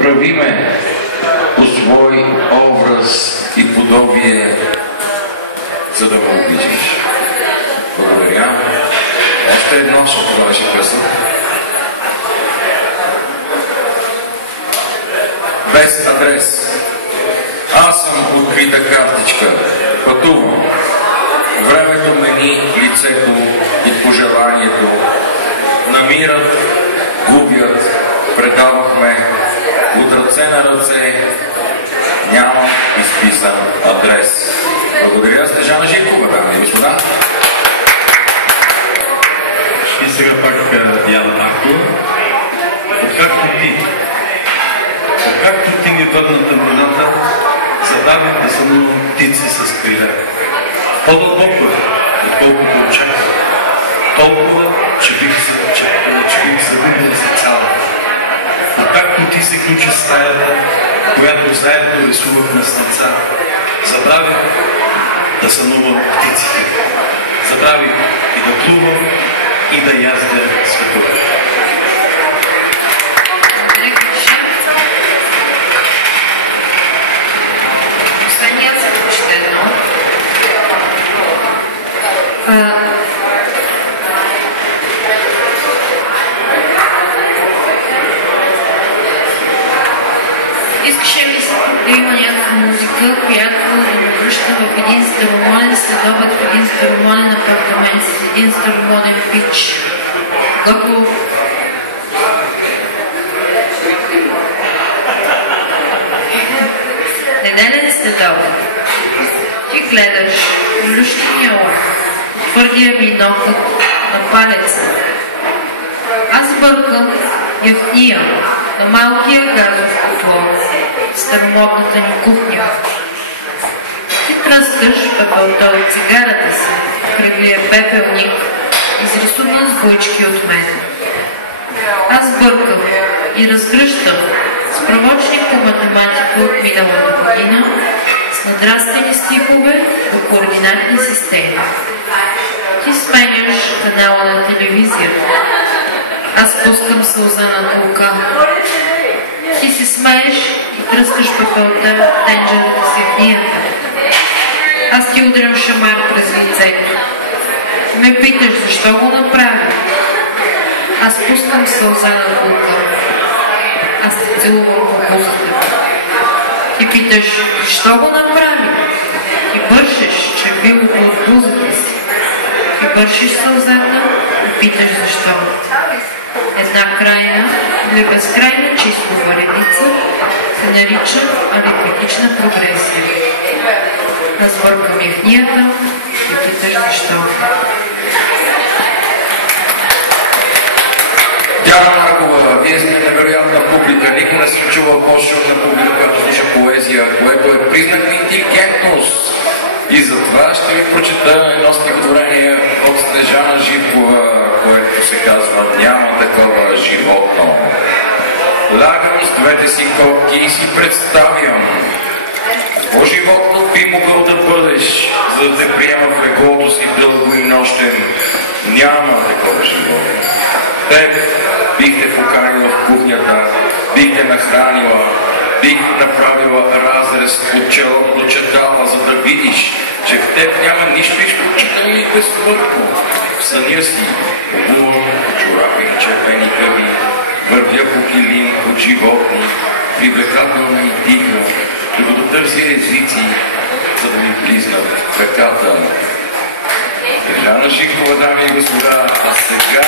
направиме по свой образ и подобие, за да му обичаш. Благодаря. Още едно, защото това беше късно. Без адрес. Аз съм открита картичка. Пътувам. Времето мени лицето и пожеланието. Намират, губят, предавахме от ръце на ръце. Няма изписан адрес. Благодаря, Снежана Живкова, дами и господа. И сега пак Диана Маркова. Откакто ти ми върна тъмнината, задавих да сънувам птици с криле. По-дълбоко е, отколкото очаквах. Толкова, че бих загубил за цялата. Откакто ти се ключи стаята, която заедно рисувахме с деца, забравих да сънувам птиците. Забравих и да плувам, и да яздя светове. Последният заключително. Искаше ми се да има някаква музика, която да ме връща в един старомоден следобед, в един старомоден апартамент, с един старомоден пич. Когато неделен следобед ти гледаш лющиния лък, твърдия ми нокът на палеца. Аз бъркам яхния на малкия газов котло, старомодната ни кухня. Ти тръскаш пепелта от цигарата си, кръглия пепелник, изрисуван с буйчки от мен. Аз бъркам и разгръщам справочник по математика от миналата година с надрастени стихове до координатни системи. Ти сменяш канала на телевизията. Аз пускам сълза на толка. Ти се смееш и тръскаш пепелта в тенджерата си в нията. Аз ти удрям шамар през лицето. Ме питаш защо го направя. Аз пускам сълза на толка. Аз те целувам по бузата. Ти питаш защо го направи. Ти бършеш червилото от бузата си. Ти бършиш сълзата и питаш защо. Една крайна или безкрайна числова редица се нарича аритметична прогресия. Аз бъркам яхнията и питаш защо. Диана Маркова, вие сте невероятна публика. Никога не съм чувал по-шумна публика, която слуша поезия, което е признак на интелигентност. И затова ще ви прочета едно стихотворение от Снежана Живкова, което се казва "Няма такова животно". Лягам с двете си котки и си представям какво животно би могъл да бъдеш, за да те приема в леглото си дълго и нощем. Няма такова животно. Теб бих те поканила в кухнята, бих те нахранила, бих направила разрез от челото четала, за да видиш, че в теб няма нищо изключително и безсмъртно. В съня си обувам чорапи на червени гъби, вървя по килим от животни, привлекателно и тихо, докато търся езици, за да ми близнат краката. Снежана Живкова, дами и господа, а сега